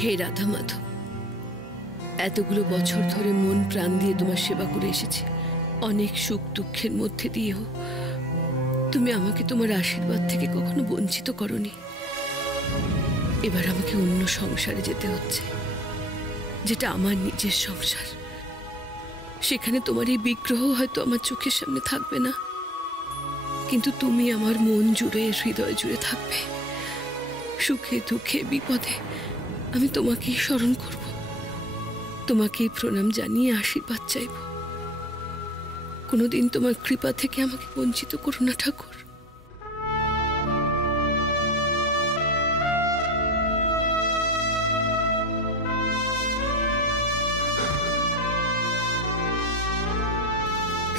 হে রাধা মাধব, এতগুলো বছর ধরে মন প্রাণ দিয়ে তোমার সেবা করে এসেছি। অনেক সুখ দুঃখের মধ্যে দিয়েও তুমি আমাকে তোমার আশীর্বাদ থেকে কখনো বঞ্চিত করনি। এবার আমাকে অন্য সংসারে যেতে হচ্ছে, যেটা আমার নিজের সংসার। সেখানে তোমার এই বিগ্রহ হয়তো আমার চোখের সামনে থাকবে না, কিন্তু তুমি আমার মন জুড়ে, হৃদয় জুড়ে থাকবে। সুখে দুঃখে বিপদে আমি তোমাকেই স্মরণ করব, তোমাকেই প্রণাম জানিয়ে আশীর্বাদ চাইব। কোনোদিন তোমার কৃপা থেকে আমাকে বঞ্চিত করো না ঠাকুর।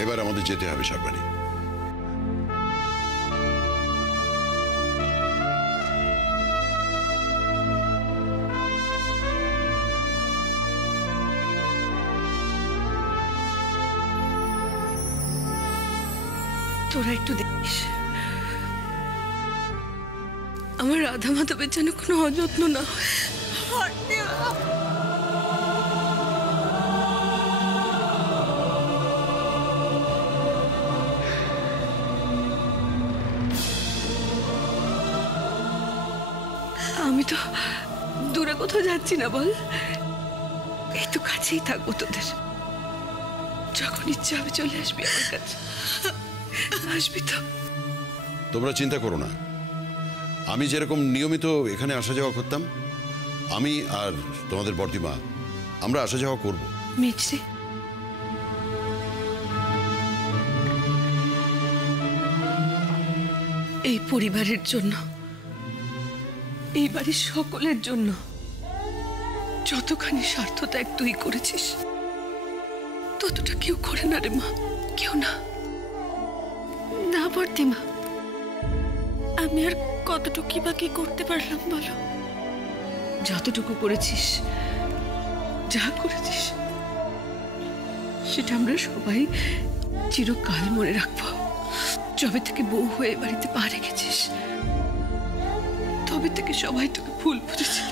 এবার আমাদের যেতে হবে শাকবানি। তোরা একটু দেখিস আমার রাধা মাধবের যেন কোনো অযত্ন না হয়। আমি তো দূরে কোথাও যাচ্ছি না, বল। এই তো কাছেই থাকবো তোদের। যখন ইচ্ছা হবে চলে আসবি আমার কাছে। আসবি তো? তোমরা চিন্তা করো না, আমি যেরকম নিয়মিত এখানে আসা যাওয়া করতাম, আমি আর তোমাদের বর্দিমা আমরা আসা যাওয়া করব। মিছরি, এই পরিবারের জন্য, এই বাড়ির সকলের জন্য যতখানি স্বার্থ ত্যাগ তুই করেছিস ততটা কেউ করে না রে মা, কেউ না। না বর্দিমা, আমি আর কতটুকু বাকি করতে পারলাম বলো? যতটুকু করেছিস, যা করেছিস, সেটা আমরা সবাই চিরকাল মনে রাখবো। যবে থেকে বউ হয়ে বাড়িতে পা রেখেছিস তবে থেকে সবাই তোকে ভুল বুঝেছিল।